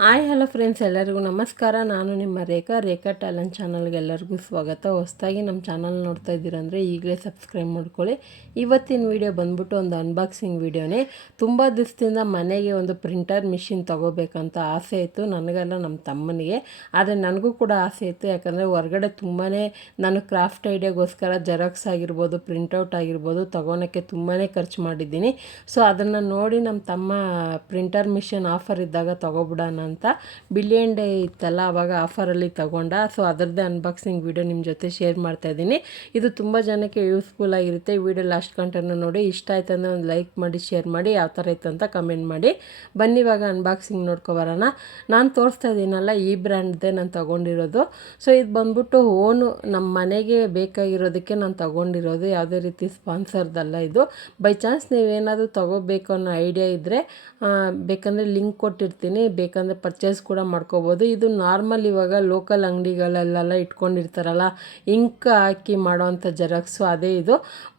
Hi hello friends, ಎಲ್ಲರಿಗೂ ನಮಸ್ಕಾರ. ನಾನು ನಿಮ್ಮ ರೇಖಾ ಟ್ಯಾಲೆಂಟ್ ಚಾನಲ್ಗೆ ಎಲ್ಲರಿಗೂ ಸ್ವಾಗತ. ಹೊಸದಾಗಿ ನಮ್ಮ ಚಾನಲ್ ನೋಡ್ತಾ ಇದ್ದೀರಂದರೆ ಈಗಲೇ ಸಬ್ಸ್ಕ್ರೈಬ್ ಮಾಡ್ಕೊಳ್ಳಿ. ಇವತ್ತಿನ ವಿಡಿಯೋ ಬಂದ್ಬಿಟ್ಟು ಒಂದು ಅನ್ಬಾಕ್ಸಿಂಗ್ ವಿಡಿಯೋನೇ. ತುಂಬ ದಿವಸದಿಂದ ಮನೆಗೆ ಒಂದು ಪ್ರಿಂಟರ್ ಮಿಷಿನ್ ತೊಗೋಬೇಕಂತ ಆಸೆ ಇತ್ತು, ನನಗಲ್ಲ ನಮ್ಮ ತಮ್ಮನಿಗೆ. ಆದರೆ ನನಗೂ ಕೂಡ ಆಸೆ ಇತ್ತು, ಯಾಕಂದರೆ ಹೊರಗಡೆ ತುಂಬಾ ನಾನು ಕ್ರಾಫ್ಟ್ ಐಡಿಯಾಗೋಸ್ಕರ ಜೆರಾಕ್ಸ್ ಆಗಿರ್ಬೋದು, ಪ್ರಿಂಟೌಟ್ ಆಗಿರ್ಬೋದು ತೊಗೊಳಕ್ಕೆ ತುಂಬಾ ಖರ್ಚು ಮಾಡಿದ್ದೀನಿ. ಸೊ ಅದನ್ನು ನೋಡಿ ನಮ್ಮ ತಮ್ಮ ಪ್ರಿಂಟರ್ ಮಿಷಿನ್ ಆಫರ್ ಇದ್ದಾಗ ತೊಗೊಬಿಡೋಣ ಅಂತ ಬಿಲಿಯನ್ ಡೇ ಇತ್ತಲ್ಲ, ಆವಾಗ ಆಫರಲ್ಲಿ ತಗೊಂಡ. ಸೊ ಅದರದ್ದೇ ಅನ್ಬಾಕ್ಸಿಂಗ್ ವಿಡಿಯೋ ನಿಮ್ಮ ಜೊತೆ ಶೇರ್ ಮಾಡ್ತಾಯಿದ್ದೀನಿ. ಇದು ತುಂಬ ಜನಕ್ಕೆ ಯೂಸ್ಫುಲ್ ಆಗಿರುತ್ತೆ. ವಿಡಿಯೋ ಲಾಸ್ಟ್ ಕಂಟನ್ನು ನೋಡಿ. ಇಷ್ಟ ಆಯ್ತು ಅಂದರೆ ಒಂದು ಲೈಕ್ ಮಾಡಿ, ಶೇರ್ ಮಾಡಿ, ಯಾವ ಥರ ಇತ್ತು ಅಂತ ಕಮೆಂಟ್ ಮಾಡಿ. ಬನ್ನಿ ಇವಾಗ ಅನ್ಬಾಕ್ಸಿಂಗ್ ನೋಡ್ಕೊಬರೋಣ. ನಾನು ತೋರಿಸ್ತಾ ಇದ್ದೀನಲ್ಲ, ಈ ಬ್ರ್ಯಾಂಡ್ದೇ ನಾನು ತೊಗೊಂಡಿರೋದು. ಸೊ ಇದು ಬಂದ್ಬಿಟ್ಟು ಓನು ನಮ್ಮ ಮನೆಗೆ ಬೇಕಾಗಿರೋದಕ್ಕೆ ನಾನು ತೊಗೊಂಡಿರೋದು, ಯಾವುದೇ ರೀತಿ ಸ್ಪಾನ್ಸರ್ದಲ್ಲ ಇದು. ಬೈ ಚಾನ್ಸ್ ನೀವೇನಾದರೂ ತೊಗೋಬೇಕು ಅನ್ನೋ ಐಡಿಯಾ ಇದ್ದರೆ ಬೇಕಂದರೆ ಲಿಂಕ್ ಕೊಟ್ಟಿರ್ತೀನಿ, ಬೇಕಂದರೆ ಪರ್ಚೇಸ್ ಕೂಡ ಮಾಡ್ಕೋಬೋದು. ಇದು ನಾರ್ಮಲ್ ಇವಾಗ ಲೋಕಲ್ ಅಂಗಡಿಗಳಲ್ಲೆಲ್ಲ ಇಟ್ಕೊಂಡಿರ್ತಾರಲ್ಲ, ಇಂಕ್ ಹಾಕಿ ಮಾಡೋವಂಥ ಜೆರಾಕ್ಸು, ಅದೇ ಇದು.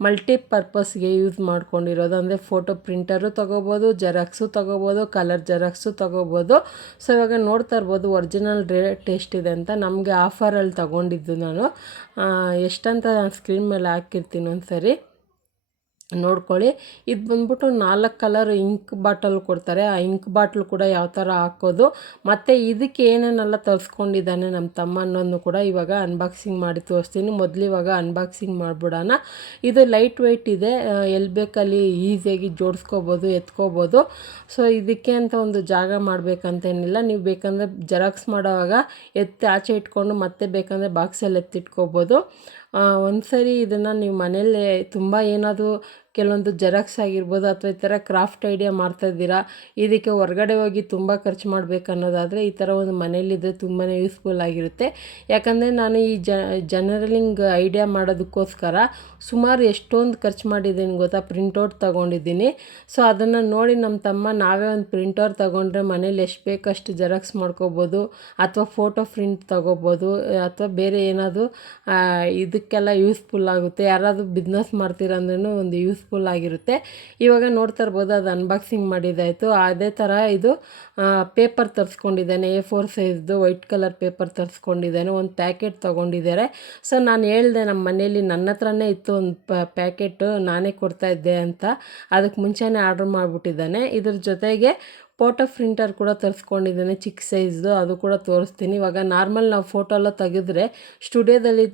ಮಲ್ಟಿಪರ್ಪಸ್ಗೆ ಯೂಸ್ ಮಾಡ್ಕೊಂಡಿರೋದು. ಅಂದರೆ ಫೋಟೋ ಪ್ರಿಂಟರು ತೊಗೋಬೋದು, ಜೆರಾಕ್ಸು ತೊಗೋಬೋದು, ಕಲರ್ ಜೆರಾಕ್ಸು ತೊಗೋಬೋದು. ಸೊ ಇವಾಗ ನೋಡ್ತಾ ಇರ್ಬೋದು ಒರಿಜಿನಲ್ ರೇಟ್ ಎಷ್ಟಿದೆ ಅಂತ. ನಮಗೆ ಆಫರಲ್ಲಿ ತೊಗೊಂಡಿದ್ದು ನಾನು. ಎಷ್ಟಂತ ನಾನು ಸ್ಕ್ರೀನ್ ಮೇಲೆ ಹಾಕಿರ್ತೀನಿ ಒಂದ್ಸರಿ ನೋಡ್ಕೊಳ್ಳಿ. ಇದು ಬಂದ್ಬಿಟ್ಟು 4 ಕಲರ್ ಇಂಕ್ ಬಾಟಲ್ ಕೊಡ್ತಾರೆ. ಆ ಇಂಕ್ ಬಾಟ್ಲು ಕೂಡ ಯಾವ ಥರ ಹಾಕೋದು, ಮತ್ತು ಇದಕ್ಕೆ ಏನೇನೆಲ್ಲ ತರಿಸ್ಕೊಂಡಿದ್ದಾನೆ ನಮ್ಮ ತಮ್ಮ ಅನ್ನೋದನ್ನು ಕೂಡ ಇವಾಗ ಅನ್ಬಾಕ್ಸಿಂಗ್ ಮಾಡಿ ತೋರಿಸ್ತೀನಿ. ಮೊದಲು ಇವಾಗ ಅನ್ಬಾಕ್ಸಿಂಗ್ ಮಾಡಿಬಿಡೋಣ. ಇದು ಲೈಟ್ ವೆಯ್ಟ್ ಇದೆ, ಎಲ್ಲಿ ಬೇಕಲ್ಲಿ ಈಸಿಯಾಗಿ ಜೋಡಿಸ್ಕೋಬೋದು, ಎತ್ಕೋಬೋದು. ಸೊ ಇದಕ್ಕೆ ಅಂತ ಒಂದು ಜಾಗ ಮಾಡಬೇಕಂತೇನಿಲ್ಲ. ನೀವು ಬೇಕಂದರೆ ಜೆರಾಕ್ಸ್ ಮಾಡೋವಾಗ ಎತ್ತಿ ಆಚೆ ಇಟ್ಕೊಂಡು ಮತ್ತೆ ಬೇಕಂದರೆ ಬಾಕ್ಸಲ್ಲಿ ಎತ್ತಿಟ್ಕೋಬೋದು. ಒಂದು ಸರಿ ಇದನ್ನು ನೀವು ಮನೇಲಿ ತುಂಬ ಏನಾದರೂ ಕೆಲವೊಂದು ಜೆರಾಕ್ಸ್ ಆಗಿರ್ಬೋದು ಅಥವಾ ಈ ಥರ ಕ್ರಾಫ್ಟ್ ಐಡಿಯಾ ಮಾಡ್ತಾಯಿದ್ದೀರಾ, ಇದಕ್ಕೆ ಹೊರಗಡೆ ಹೋಗಿ ತುಂಬ ಖರ್ಚು ಮಾಡಬೇಕು ಅನ್ನೋದಾದರೆ ಈ ಥರ ಒಂದು ಮನೇಲಿದ್ದರೆ ತುಂಬಾ ಯೂಸ್ಫುಲ್ ಆಗಿರುತ್ತೆ. ಯಾಕಂದರೆ ನಾನು ಈ ಜನರಲಿಂಗ್ ಐಡಿಯಾ ಮಾಡೋದಕ್ಕೋಸ್ಕರ ಸುಮಾರು ಎಷ್ಟೊಂದು ಖರ್ಚು ಮಾಡಿದ್ದೀನಿ ಗೊತ್ತಾ. ಪ್ರಿಂಟೌಟ್ ತೊಗೊಂಡಿದ್ದೀನಿ. ಸೊ ಅದನ್ನು ನೋಡಿ ನಮ್ಮ ತಮ್ಮ ನಾವೇ ಒಂದು ಪ್ರಿಂಟರ್ ತೊಗೊಂಡ್ರೆ ಮನೇಲಿ ಎಷ್ಟು ಬೇಕಷ್ಟು ಜೆರಾಕ್ಸ್ ಮಾಡ್ಕೋಬೋದು, ಅಥವಾ ಫೋಟೋ ಪ್ರಿಂಟ್ ತೊಗೋಬೋದು, ಅಥವಾ ಬೇರೆ ಏನಾದರೂ ಇದಕ್ಕೆಲ್ಲ ಯೂಸ್ಫುಲ್ ಆಗುತ್ತೆ. ಯಾರಾದರೂ ಬಿಸ್ನೆಸ್ ಮಾಡ್ತೀರಂದ್ರೂ ಒಂದು ಯೂಸ್ಫುಲ್ ಆಗಿರುತ್ತೆ. ಇವಾಗ ನೋಡ್ತಾ ಇರ್ಬೋದು, ಅದು ಅನ್ಬಾಕ್ಸಿಂಗ್ ಮಾಡಿದ್ದಾಯಿತು. ಅದೇ ಥರ ಇದು ಪೇಪರ್ ತರಿಸ್ಕೊಂಡಿದ್ದಾನೆ, A4 ಸೈಜ್ದು ವೈಟ್ ಕಲರ್ ಪೇಪರ್ ತರಿಸ್ಕೊಂಡಿದ್ದಾನೆ. ಒಂದು ಪ್ಯಾಕೆಟ್ ತೊಗೊಂಡಿದ್ದಾರೆ. ಸೊ ನಾನು ಹೇಳಿದೆ ನಮ್ಮ ಮನೇಲಿ ನನ್ನ ಹತ್ರನೇ ಇತ್ತು ಒಂದು ಪ್ಯಾಕೆಟು, ನಾನೇ ಕೊಡ್ತಾಯಿದ್ದೆ ಅಂತ. ಅದಕ್ಕೆ ಮುಂಚೆನೇ ಆರ್ಡ್ರ್ ಮಾಡಿಬಿಟ್ಟಿದ್ದಾನೆ. ಇದ್ರ ಜೊತೆಗೆ ಫೋಟೋ ಪ್ರಿಂಟರ್ ಕೂಡ ತರಿಸ್ಕೊಂಡಿದ್ದಾನೆ, ಚಿಕ್ಕ ಸೈಜ್ದು. ಅದು ಕೂಡ ತೋರಿಸ್ತೀನಿ. ಇವಾಗ ನಾರ್ಮಲ್ ನಾವು ಫೋಟೋ ಎಲ್ಲ ತೆಗೆದ್ರೆ ಸ್ಟುಡಿಯೋದಲ್ಲಿ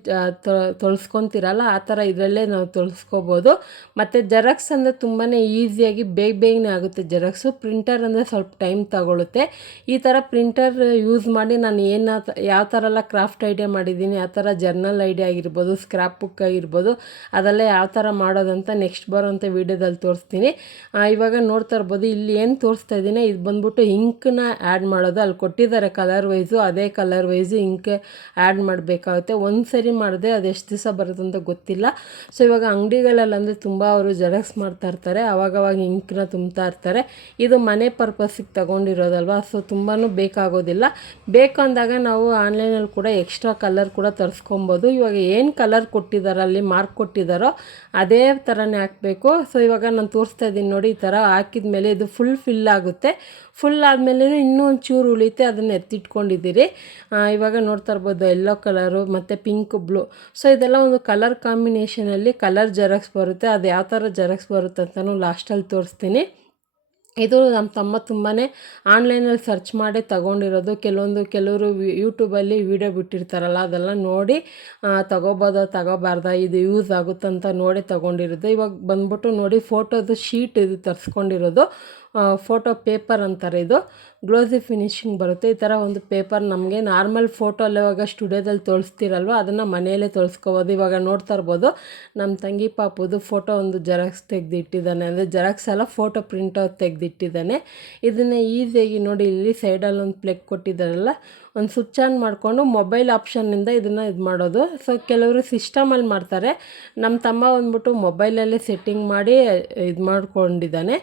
ತೊಳ್ಸ್ಕೊತೀರಲ್ಲ, ಆ ಥರ ಇದರಲ್ಲೇ ನಾವು ತೊಳ್ಸ್ಕೊಬೋದು. ಮತ್ತು ಜೆರಾಕ್ಸ್ ಅಂದರೆ ತುಂಬಾ ಈಸಿಯಾಗಿ ಬೇಗನೆ ಆಗುತ್ತೆ ಜೆರಾಕ್ಸು. ಪ್ರಿಂಟರ್ ಅಂದರೆ ಸ್ವಲ್ಪ ಟೈಮ್ ತಗೊಳುತ್ತೆ. ಈ ಥರ ಪ್ರಿಂಟರ್ ಯೂಸ್ ಮಾಡಿ ನಾನು ಯಾವ ಥರ ಎಲ್ಲ ಕ್ರಾಫ್ಟ್ ಐಡಿಯಾ ಮಾಡಿದ್ದೀನಿ, ಆ ಥರ ಜರ್ನಲ್ ಐಡಿಯಾ ಆಗಿರ್ಬೋದು, ಸ್ಕ್ರಾಪ್ ಬುಕ್ ಆಗಿರ್ಬೋದು, ಅದೆಲ್ಲ ಯಾವ ಥರ ಮಾಡೋದಂತ ನೆಕ್ಸ್ಟ್ ಬರೋಂಥ ವೀಡಿಯೋದಲ್ಲಿ ತೋರಿಸ್ತೀನಿ. ಇವಾಗ ನೋಡ್ತಾ ಇರ್ಬೋದು, ಇಲ್ಲಿ ಏನು ತೋರಿಸ್ತಾ ಇದ್ದೀನಿ, ಇದು ಬಂದ್ಬಿಟ್ಟು ಇಂಕನ್ನ ಆ್ಯಡ್ ಮಾಡೋದು. ಅಲ್ಲಿ ಕೊಟ್ಟಿದ್ದಾರೆ ಕಲರ್ ವೈಸು, ಅದೇ ಕಲರ್ ವೈಸು ಇಂಕ್ ಆ್ಯಡ್ ಮಾಡಬೇಕಾಗುತ್ತೆ. ಒಂದು ಸರಿ ಮಾಡಿದೆ, ಅದು ಎಷ್ಟು ದಿವಸ ಬರುತ್ತೆ ಅಂತ ಗೊತ್ತಿಲ್ಲ. ಸೊ ಇವಾಗ ಅಂಗಡಿಗಳಲ್ಲಿ ಅಂದರೆ ತುಂಬ ಅವರು ಜೆರಾಕ್ಸ್ ಮಾಡ್ತಾ ಇರ್ತಾರೆ, ಅವಾಗವಾಗ ಇಂಕನ್ನ ತುಂಬ್ತಾ ಇರ್ತಾರೆ. ಇದು ಮನೆ ಪರ್ಪಸ್ಸಿಗೆ ತೊಗೊಂಡಿರೋದಲ್ವ, ಸೊ ತುಂಬಾ ಬೇಕಾಗೋದಿಲ್ಲ. ಬೇಕು ಅಂದಾಗ ನಾವು ಆನ್ಲೈನಲ್ಲಿ ಕೂಡ ಎಕ್ಸ್ಟ್ರಾ ಕಲರ್ ಕೂಡ ತರಿಸ್ಕೊಬೋದು. ಇವಾಗ ಏನು ಕಲರ್ ಕೊಟ್ಟಿದ್ದಾರೋ, ಅಲ್ಲಿ ಮಾರ್ಕ್ ಕೊಟ್ಟಿದ್ದಾರೋ ಅದೇ ಥರನೇ ಹಾಕಬೇಕು. ಸೊ ಇವಾಗ ನಾನು ತೋರಿಸ್ತಾ ಇದ್ದೀನಿ ನೋಡಿ, ಈ ಥರ ಹಾಕಿದ ಮೇಲೆ ಇದು ಫಿಲ್ ಆಗುತ್ತೆ. ಫುಲ್ ಆದಮೇಲೆ ಇನ್ನೂ ಒಂದು ಚೂರು ಉಳಿಯುತ್ತೆ, ಅದನ್ನು ಎತ್ತಿಟ್ಕೊಂಡಿದ್ದೀರಿ. ಇವಾಗ ನೋಡ್ತಾ ಇರ್ಬೋದು ಯೆಲ್ಲೋ ಕಲರು ಮತ್ತು ಪಿಂಕ್ ಬ್ಲೂ. ಸೊ ಇದೆಲ್ಲ ಒಂದು ಕಲರ್ ಕಾಂಬಿನೇಷನಲ್ಲಿ ಕಲರ್ ಜೆರಾಕ್ಸ್ ಬರುತ್ತೆ. ಅದು ಯಾವ ಥರ ಜೆರಾಕ್ಸ್ ಬರುತ್ತೆ ಅಂತಲೂ ಲಾಸ್ಟಲ್ಲಿ ತೋರಿಸ್ತೀನಿ. ಇದು ನಮ್ಮ ತಮ್ಮ ತುಂಬಾ ಆನ್ಲೈನಲ್ಲಿ ಸರ್ಚ್ ಮಾಡಿ ತಗೊಂಡಿರೋದು. ಕೆಲವರು ಯೂಟ್ಯೂಬಲ್ಲಿ ವೀಡಿಯೋ ಬಿಟ್ಟಿರ್ತಾರಲ್ಲ, ಅದೆಲ್ಲ ನೋಡಿ ತಗೋಬೋದಾ ತಗೋಬಾರ್ದಾ, ಇದು ಯೂಸ್ ಆಗುತ್ತಂತ ನೋಡಿ ತಗೊಂಡಿರೋದು. ಇವಾಗ ಬಂದ್ಬಿಟ್ಟು ನೋಡಿ, ಫೋಟೋದು ಶೀಟ್ ಇದು ತರಿಸ್ಕೊಂಡಿರೋದು. ಫೋಟೋ ಪೇಪರ್ ಅಂತಾರೆ, ಇದು ಗ್ಲೋಸಿ ಫಿನಿಶಿಂಗ್ ಬರುತ್ತೆ. ಈ ಥರ ಒಂದು ಪೇಪರ್ ನಮಗೆ ನಾರ್ಮಲ್ ಫೋಟೋ ಎಲ್ಲ ಇವಾಗ ಸ್ಟುಡಿಯೋದಲ್ಲಿ ತೊಳಿಸ್ತೀರಲ್ವ, ಅದನ್ನು ಮನೆಯಲ್ಲೇ ತೊಳ್ಸ್ಕೊಬೋದು. ಇವಾಗ ನೋಡ್ತಾ ಇರ್ಬೋದು, ನಮ್ಮ ತಂಗಿ ಪಾಪುದು ಫೋಟೋ ಒಂದು ಜೆರಾಕ್ಸ್ ತೆಗೆದಿಟ್ಟಿದ್ದಾನೆ, ಅಂದರೆ ಜೆರಾಕ್ಸ್ ಎಲ್ಲ ಫೋಟೋ ಪ್ರಿಂಟ್ ತೆಗೆದಿಟ್ಟಿದ್ದಾನೆ. ಇದನ್ನು ಈಸಿಯಾಗಿ ನೋಡಿ, ಇಲ್ಲಿ ಸೈಡಲ್ಲಿ ಒಂದು ಪ್ಲಗ್ ಕೊಟ್ಟಿದ್ದಾರಲ್ಲ, ಒಂದು ಸ್ವಿಚ್ ಆನ್ ಮಾಡಿಕೊಂಡು ಮೊಬೈಲ್ ಆಪ್ಷನ್ನಿಂದ ಇದನ್ನು ಇದು ಮಾಡೋದು. ಸೊ ಕೆಲವರು ಸಿಸ್ಟಮಲ್ಲಿ ಮಾಡ್ತಾರೆ, ನಮ್ಮ ತಮ್ಮ ಬಂದ್ಬಿಟ್ಟು ಮೊಬೈಲಲ್ಲೇ ಸೆಟ್ಟಿಂಗ್ ಮಾಡಿ ಇದು ಮಾಡ್ಕೊಂಡಿದ್ದಾನೆ.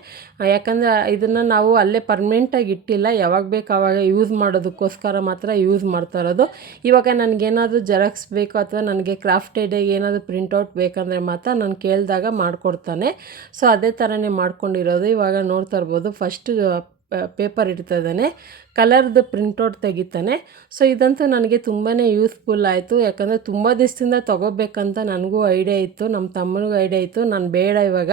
ಯಾಕಂದರೆ ಇದನ್ನು ನಾವು ಅಲ್ಲೇ ಪರ್ಮನೆಂಟಾಗಿ ಇಟ್ಟಿಲ್ಲ, ಯಾವಾಗ ಬೇಕು ಆವಾಗ ಯೂಸ್ ಮಾಡೋದಕ್ಕೋಸ್ಕರ ಮಾತ್ರ ಯೂಸ್ ಮಾಡ್ತಾ ಇರೋದು. ಇವಾಗ ನನಗೇನಾದರೂ ಜೆರಾಕ್ಸ್ ಬೇಕು ಅಥವಾ ನನಗೆ ಕ್ರಾಫ್ಟ್ ಐಡಿಯಾಗೆ ಏನಾದರೂ ಪ್ರಿಂಟೌಟ್ ಬೇಕಂದರೆ ಮಾತ್ರ ನಾನು ಕೇಳಿದಾಗ ಮಾಡಿಕೊಡ್ತಾನೆ. ಸೊ ಅದೇ ಥರನೇ ಮಾಡ್ಕೊಂಡಿರೋದು. ಇವಾಗ ನೋಡ್ತಾ ಇರ್ಬೋದು, ಫಸ್ಟ್ ಪೇಪರ್ ಇಡ್ತಾ ಇದ್ದಾನೆ, ಕಲರ್ದು ಪ್ರಿಂಟೌಟ್ ತೆಗಿತಾನೆ. ಸೊ ಇದಂತೂ ನನಗೆ ತುಂಬಾ ಯೂಸ್ಫುಲ್ ಆಯಿತು. ಯಾಕಂದರೆ ತುಂಬ ದಿವಸದಿಂದ ತೊಗೋಬೇಕಂತ ನನಗೂ ಐಡಿಯಾ ಇತ್ತು, ನಮ್ಮ ತಮ್ಮನಿಗೂ ಐಡಿಯಾ ಇತ್ತು. ನಾನು ಬೇಡ ಇವಾಗ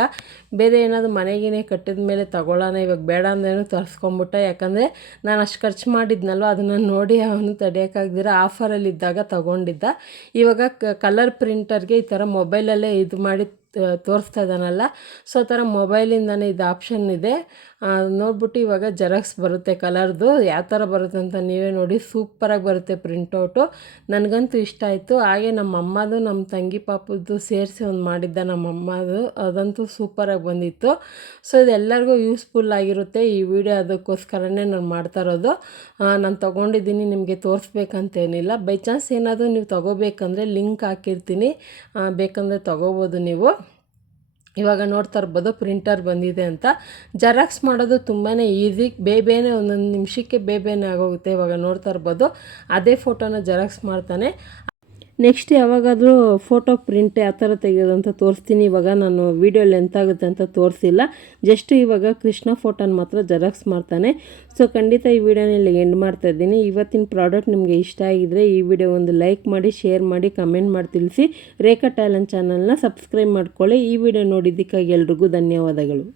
ಬೇರೆ ಏನಾದರೂ ಮನೆಗೇನೆ ಕಟ್ಟಿದ ಮೇಲೆ ತೊಗೊಳ್ಳೋಣ, ಇವಾಗ ಬೇಡ ಅಂದೇನು ತರಿಸ್ಕೊಂಬಿಟ್ಟೆ. ಯಾಕಂದರೆ ನಾನು ಅಷ್ಟು ಖರ್ಚು ಮಾಡಿದ್ನಲ್ವ, ಅದನ್ನು ನೋಡಿ ಅವನು ತಡೆಯೋಕ್ಕಾಗ್ದಿರ ಆಫರಲ್ಲಿದ್ದಾಗ ತೊಗೊಂಡಿದ್ದ. ಇವಾಗ ಕಲರ್ ಪ್ರಿಂಟರ್ಗೆ ಈ ಥರ ಮೊಬೈಲಲ್ಲೇ ಇದು ಮಾಡಿ ತೋರಿಸ್ತಾ ಇದ್ದಾನಲ್ಲ, ಸೊ ಆ ಥರ ಮೊಬೈಲಿಂದನೇ ಇದು ಆಪ್ಷನ್ ಇದೆ. ನೋಡ್ಬಿಟ್ಟು ಇವಾಗ ಜೆರಾಕ್ಸ್ ಬರುತ್ತೆ ಕಲರ್ದು. ಯಾವ ಥರ ಬರುತ್ತೆ ಅಂತ ನೀವೇ ನೋಡಿ, ಸೂಪರಾಗಿ ಬರುತ್ತೆ ಪ್ರಿಂಟೌಟು. ನನಗಂತೂ ಇಷ್ಟ ಆಯಿತು. ಹಾಗೆ ನಮ್ಮ ಅಮ್ಮದು ನಮ್ಮ ತಂಗಿ ಪಾಪದ್ದು ಸೇರಿಸಿ ಒಂದು ಮಾಡಿದ್ದ ನಮ್ಮ ಅಮ್ಮದು, ಅದಂತೂ ಸೂಪರಾಗಿ ಬಂದಿತ್ತು. ಸೊ ಇದೆಲ್ಲರಿಗೂ ಯೂಸ್ಫುಲ್ ಆಗಿರುತ್ತೆ ಈ ವಿಡಿಯೋ, ಅದಕ್ಕೋಸ್ಕರನೇ ನಾನು ಮಾಡ್ತಾ ಇರೋದು. ನಾನು ತೊಗೊಂಡಿದ್ದೀನಿ, ನಿಮಗೆ ತೋರಿಸ್ಬೇಕಂತೇನಿಲ್ಲ. ಬೈ ಚಾನ್ಸ್ ಏನಾದರೂ ನೀವು ತೊಗೋಬೇಕಂದ್ರೆ ಲಿಂಕ್ ಹಾಕಿರ್ತೀನಿ, ಬೇಕಂದರೆ ತೊಗೋಬೋದು ನೀವು. ಇವಾಗ ನೋಡ್ತಾ ಇರ್ಬೋದು ಪ್ರಿಂಟರ್ ಬಂದಿದೆ ಅಂತ. ಜೆರಾಕ್ಸ್ ಮಾಡೋದು ತುಂಬಾ ಈಸಿ, ಬೇಬೇನೆ ಒಂದೊಂದು ನಿಮಿಷಕ್ಕೆ ಬೇಬೇನೆ ಆಗೋಗುತ್ತೆ. ಇವಾಗ ನೋಡ್ತಾ ಇರ್ಬೋದು ಅದೇ ಫೋಟೋನ ಜೆರಾಕ್ಸ್ ಮಾಡ್ತಾನೆ. ನೆಕ್ಸ್ಟ್ ಯಾವಾಗಾದರೂ ಫೋಟೋ ಪ್ರಿಂಟ್ ಯಾವ ಥರ ತೆಗೆಯೋದು ಅಂತ ತೋರಿಸ್ತೀನಿ. ಇವಾಗ ನಾನು ವೀಡಿಯೋ ಲೆಂತ್ ಆಗುತ್ತೆ ಅಂತ ತೋರಿಸಿಲ್ಲ, ಜಸ್ಟ್ ಇವಾಗ ಕೃಷ್ಣ ಫೋಟೋನ ಮಾತ್ರ ಜೆರಾಕ್ಸ್ ಮಾಡ್ತಾನೆ. ಸೊ ಖಂಡಿತ ಈ ವಿಡಿಯೋನಲ್ಲಿ ಎಂಡ್ ಮಾಡ್ತಾ ಇದ್ದೀನಿ. ಇವತ್ತಿನ ಪ್ರಾಡಕ್ಟ್ ನಿಮಗೆ ಇಷ್ಟ ಆಗಿದ್ರೆ ಈ ವಿಡಿಯೋ ಒಂದು ಲೈಕ್ ಮಾಡಿ, ಶೇರ್ ಮಾಡಿ, ಕಮೆಂಟ್ ಮಾಡಿ ತಿಳಿಸಿ. ರೇಖಾ ಟ್ಯಾಲೆಂಟ್ ಚಾನಲ್ನ ಸಬ್ಸ್ಕ್ರೈಬ್ ಮಾಡ್ಕೊಳ್ಳಿ. ಈ ವಿಡಿಯೋ ನೋಡಿದ್ದಕ್ಕಾಗಿ ಎಲ್ರಿಗೂ ಧನ್ಯವಾದಗಳು.